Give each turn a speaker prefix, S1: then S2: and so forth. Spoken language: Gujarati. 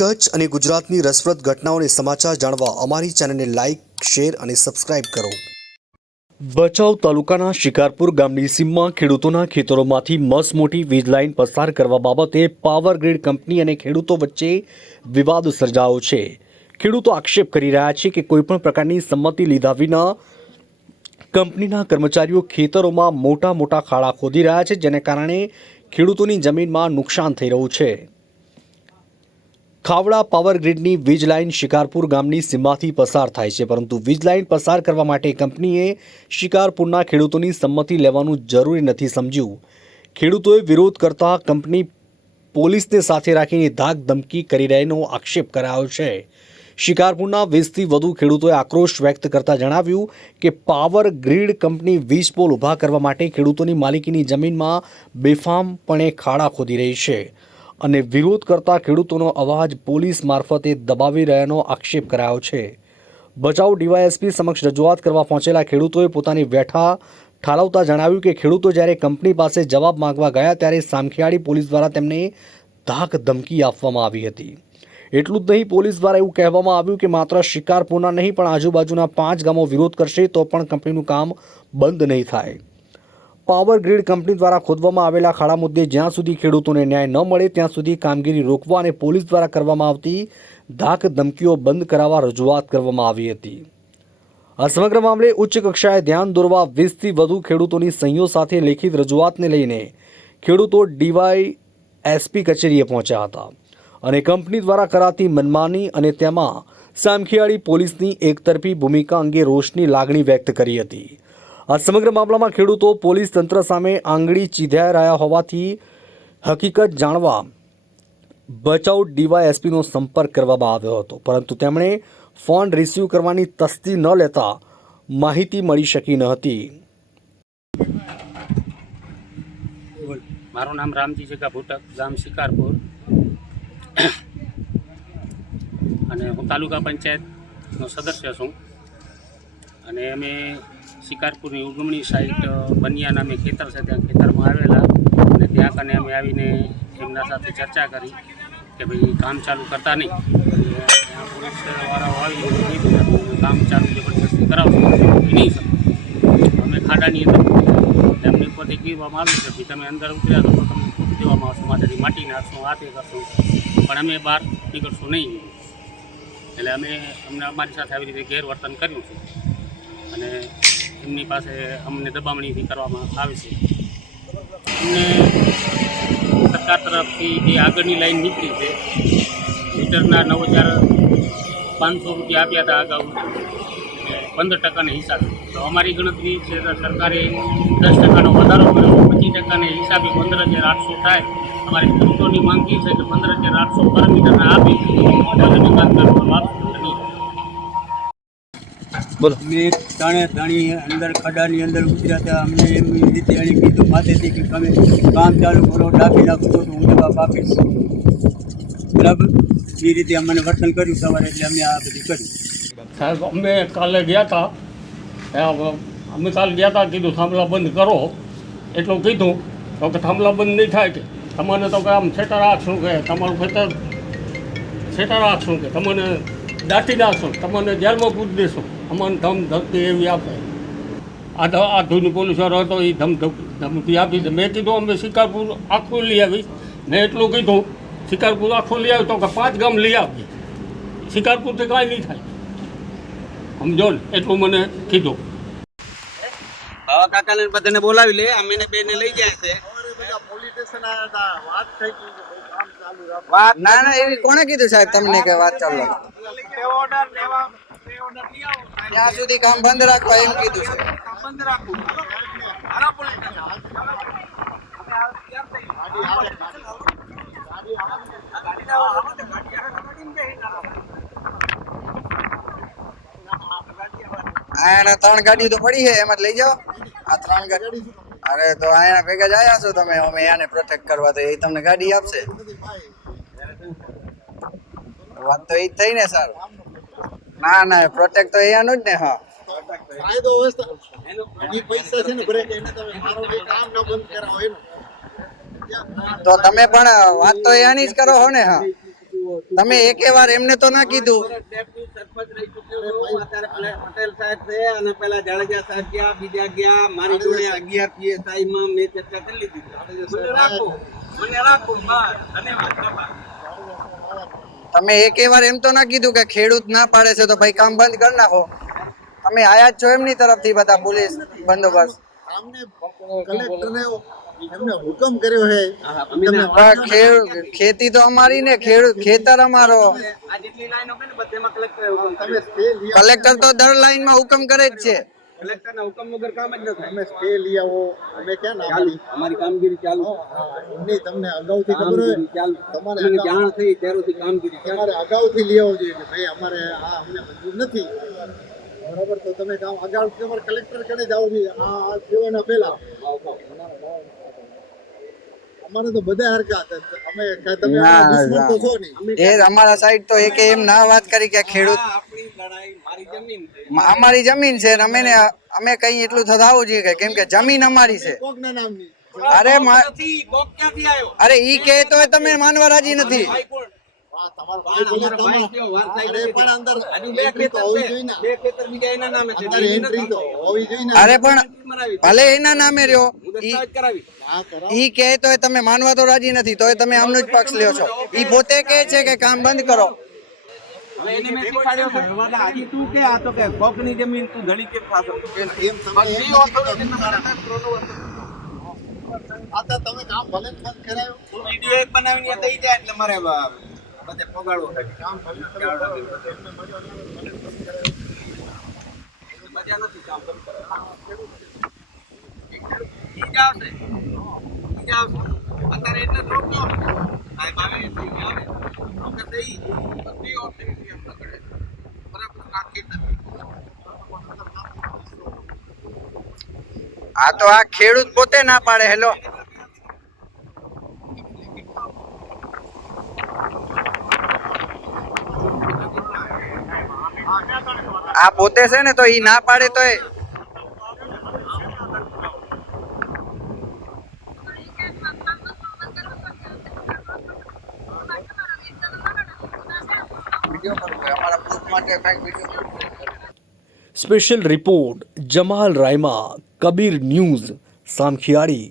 S1: કચ્છ અને ગુજરાતની રસપ્રદ ઘટનાઓને સમાચાર જાણવા અમારી ચેનલને લાઇક, શેર અને સબસ્ક્રાઇબ કરો. ભચાઉ તાલુકાના શિકારપુર ગામની સીમમાં ખેડૂતોના ખેતરોમાંથી મસમોટી વીજ લાઇન પસાર કરવા બાબતે પાવર ગ્રીડ કંપની અને ખેડૂતો વચ્ચે વિવાદ સર્જાયો છે. ખેડૂતો આક્ષેપ કરી રહ્યા છે કે કોઈપણ પ્રકારની સંમતિ લીધા વિના કંપનીના કર્મચારીઓ ખેતરોમાં મોટા મોટા ખાડા ખોદી રહ્યા છે, જેને કારણે ખેડૂતોની જમીનમાં નુકસાન થઈ રહ્યું છે. ખાવડા પાવર ગ્રીડની વીજ લાઇન શિકારપુર ગામની સીમાથી પસાર થાય છે, પરંતુ વીજ લાઇન પસાર કરવા માટે કંપનીએ શિકારપુરના ખેડૂતોની સંમતિ લેવાનું જરૂરી નથી સમજ્યું. ખેડૂતોએ વિરોધ કરતા કંપની પોલીસને સાથે રાખીને ધાક ધમકી કરી રહ્યાનો આક્ષેપ કરાયો છે. શિકારપુરના વીસથી વધુ ખેડૂતોએ આક્રોશ વ્યક્ત કરતા જણાવ્યું કે પાવર ગ્રીડ કંપની વીજ પોલ ઊભા કરવા માટે ખેડૂતોની માલિકીની જમીનમાં બેફામપણે ખાડા ખોદી રહી છે. અને વિરોધ કરતા ખેડૂતોનો અવાજ પોલીસ મારફતે દબાવી રહ્યાનો આક્ષેપ કરાયો છે. બચાવ ડીવાયએસપી સમક્ષ રજૂઆત કરવા પહોંચેલા ખેડૂતોએ પોતાની વ્યથા ઠાલવતા જણાવ્યું કે ખેડૂતો જ્યારે કંપની પાસે જવાબ માંગવા ગયા ત્યારે સામખિયાળી પોલીસ દ્વારા તેમને ધાક ધમકી આપવામાં આવી હતી. એટલું જ નહીં, પોલીસ દ્વારા એવું કહેવામાં આવ્યું કે માત્ર શિકારપુરના નહીં, પણ આજુબાજુના પાંચ ગામો વિરોધ કરશે તો પણ કંપનીનું કામ બંધ નહીં થાય. પાવર ગ્રીડ કંપની દ્વારા ખોદવામાં આવેલા ખાડા મુદ્દે જ્યાં સુધી ખેડૂતોને ન્યાય ન મળે, ત્યાં સુધી કામગીરી રોકવા અને પોલીસ દ્વારા કરવામાં આવતી ધાક ધમકીઓ બંધ કરાવવા રજૂઆત કરવામાં આવી હતી. આ સમગ્ર મામલે ઉચ્ચ કક્ષાએ ધ્યાન દોરવા વીસથી વધુ ખેડૂતોની સહીઓ સાથે લેખિત રજૂઆતને લઈને ખેડૂતો ડીવાય એસપી કચેરીએ પહોંચ્યા હતા અને કંપની દ્વારા કરાતી મનમાની અને તેમાં સામખિયાળી પોલીસની એકતરફી ભૂમિકા અંગે રોષની લાગણી વ્યક્ત કરી હતી. આ સમગ્ર મામલામાં ખેડૂતો, પોલીસ તંત્ર સામે આંગળી ચીધ્યા રહ્યા હોવાથી હકીકત જાણવા બચાવ ડીવાયએસપીનો સંપર્ક કરવામાં આવ્યો હતો. પરંતુ તેમણે ફોન રિસીવ કરવાની તસ્દી ન લેતા માહિતી મળી શકી ન હતી.
S2: મારું નામ રામજી જગા ભૂટક ગામ શિકારપુર. અને હું તાલુકા પંચાયતનો સદસ્ય છું. અને અમે શિકારપુરની ઉગમણી સાઇટ બનિયા નામે ખેતર છે, ત્યાં ખેતરમાં આવેલા. અને ત્યાં કને અમે આવીને એમના સાથે ચર્ચા કરી કે ભાઈ કામ ચાલુ કરતા નહીં. પોલીસવાળાઓ આવી કામ ચાલુ જબરજસ્તી કરાવશો. નહીં શકે અમે ખાડાની અંદર એમની ઉપરથી કહેવામાં આવ્યું કે ભાઈ તમે અંદર ઉતર્યા છો તો તમને ખોટી દેવામાં આવશો. માથેથી માટી નાખશો આ તે કરશું. પણ અમે બહાર નીકળશું નહીં. એટલે અમે અમને અમારી સાથે આવી રીતે ગેરવર્તન કર્યું છે. અને એમની પાસે અમને દબામણીથી કરવામાં આવે છે. અમને સરકાર તરફથી જે આગળની લાઈન નીકળી છે, મીટરના નવ હજાર પાંચસો રૂપિયા આપ્યા હતા અગાઉ પંદર ટકાના હિસાબે. તો અમારી ગણતરી છે સરકારે દસ ટકાનો વધારો કર્યો, પચીસ ટકાને હિસાબે પંદર હજાર આઠસો થાય. અમારી ખેડૂતોની માંગી છે કે પંદર હજાર આઠસો પર મીટરના આપી. અમે કરવામાં
S3: બોલો.
S4: મેં ત્રણે ત્રણી અંદર ખડાની અંદર ઉતર્યા હતા. અમને એમ રીતે એણે કીધું માથેથી કે તમે કામ ચાલુ કરો ડાબી નાખો તો હું જવાબ આપીશ. બરાબર? એ રીતે અમને વર્તન કર્યું સવારે એટલે અમે આ બધું કર્યું.
S5: સાહેબ અમે કાલે ગયા હતા. અમે કાલે ગયા હતા કીધું થાંભલા બંધ કરો. એટલું કીધું. તો કે થાંભલા બંધ નહીં થાય કે. તમને તો કે આમ સેટર રાખશું કે? તમારું ખેતર સેટર રાખશું કે? તમને દાટી નાખશું. તમને જેલમાં પૂરી દેશું. અમને ધમ ધમકી એવી આપે. આ ધ આ ધૂની પોલીસવાળો હતો એ ધમ ધમ ધમકી આપી દે મેં કીધું અમે શિકારપુર આખું લઈ આવી. મેં એટલું કીધું શિકારપુર આખું લઈ આવ્યું તો કે પાંચ ગામ લઈ આવીએ શિકારપુરથી કાંઈ નહીં થાય. સમજો ને? એટલું મને કીધું.
S4: હા કાકાને બધાને બોલાવી લે. અમે બેને લઈ જાય છે.
S6: વાત ના ના એવી કોણે કીધું સાહેબ તમને કે વાત ચાલો ત્યાં સુધી કામ બંધ રાખવા એમ કીધું છે આના ત્રણ ગાડી તો પડી છે એમાં જ લઈ જાઓ આ ત્રણ ગાડી અરે તો આના ભેગા જ આવ્યા છો તમે, અમે આને પ્રોટેક્ટ કરવા તો એ તમને ગાડી આપશે. વાત તો એ જ થઈ ને સર ના ના પ્રોટેક્ટ તો એનું જ ને હા.
S7: ફાયદો હોય પૈસા છે ને ભરે એને તમે મારો જે કામ ન બંધ કરાવો એનું.
S6: તો તમે પણ વાત તો એની જ કરો હો ને હા. તમે એકે વાર એમને તો ના કીધું.
S7: પટેલ સાહેબ છે અને પેલા જાડેજા સાહેબ ગયા બીજા ગયા મારી જોડે અગિયાર PSI માં મેં ચર્ચા કરી લીધી. મને રાખો મને રાખો ધન્યવાદ.
S6: તમે એક વાર એમ તો ના કીધું કે ખેડૂત ના પાડે છે તો ભાઈ કામ બંધ કરી નાખો. તમે આયા જ છો એમની તરફથી બધા પોલીસ બંદોબસ્ત.
S7: આમને કલેક્ટરને એમને હુકમ કર્યો છે.
S6: પણ ખે- ખેતી તો અમારી ને ખેડૂત ખેતર અમારો.
S7: લાઈનો કલેક્ટરે
S6: તો દર લાઈનમાં હુકમ કરે જ છે.
S7: કલેક્ટરના હુકમ વગર કામ જ ન થાય. અમે સ્ટે લઈ આવો. અમે ક્યાં ના પાડી? અમારી કામગીરી ચાલુ. એમની તમને અગાઉથી ખબર હોય. ચાલુ. તમારે મને જાણ થઈ ત્યારથી કામગીરી તમારે અગાઉથી લઈ આવો જોઈએ કે ભાઈ અમારે આ અમને મંજૂર નથી. બરાબર? તો તમે કામ અગાઉથી તમારે કલેક્ટર કને જાવ જોઈએ. આ આ પહેલા. અમારે તો બધા હરકત અમે તમે દુશ્મન તો છો નહીં.
S6: એ અમારા સાઈડ તો એકે એમ ના વાત કરી કે ખેડૂત
S7: આપણી લડાઈ મારી જમીન
S6: અમારી જમીન છે અમે ને અમે કઈ એટલું થતાવું જોઈએ કે કેમ કે જમીન અમારી છે.
S7: કોકના નામની.
S6: અરે મા-
S7: નથી કોક ક્યાંથી આવ્યો?
S6: અરે ઈ કે તો તમે માનવા રાજી નથી.
S7: અરે પણ તો.
S6: ભલે એના નામે રહ્યો ઈ કે તમે માનવા તો રાજી નથી તો તમે આમનો જ પક્ષ લ્યો છો. ઈ પોતે કે છે કે કામ બંધ કરો.
S7: હવે એને મેં શીખવાડ્યો છે. હજી તું કે આ તો કે કોકની જમીન તું ધણી કેમ થાશો? એમ તમે એમ નથી કીધું. આ તો તમે કામ ભલે બંધ કરાયો. વીડિયો એક બનાવીને દઈ જાય એટલે મારે બધે પોગાડવો થાય. કામ ભલે મજા નથી કામ. અત્યારે એટલે જ રોક્યો. સાહેબ આવે આવે. રોકે તો બધી ઓથોરિટી એમ પકડે. બરાબર આખી.
S6: આ તો આ ખેડૂત પોતે ના પાડે હેલો આ પોતે છે ને તો એ ના પાડે તો એ. અમારા proof માટે કાંઈક video
S1: special report Jamal Rayma Kabir news Samakhiyali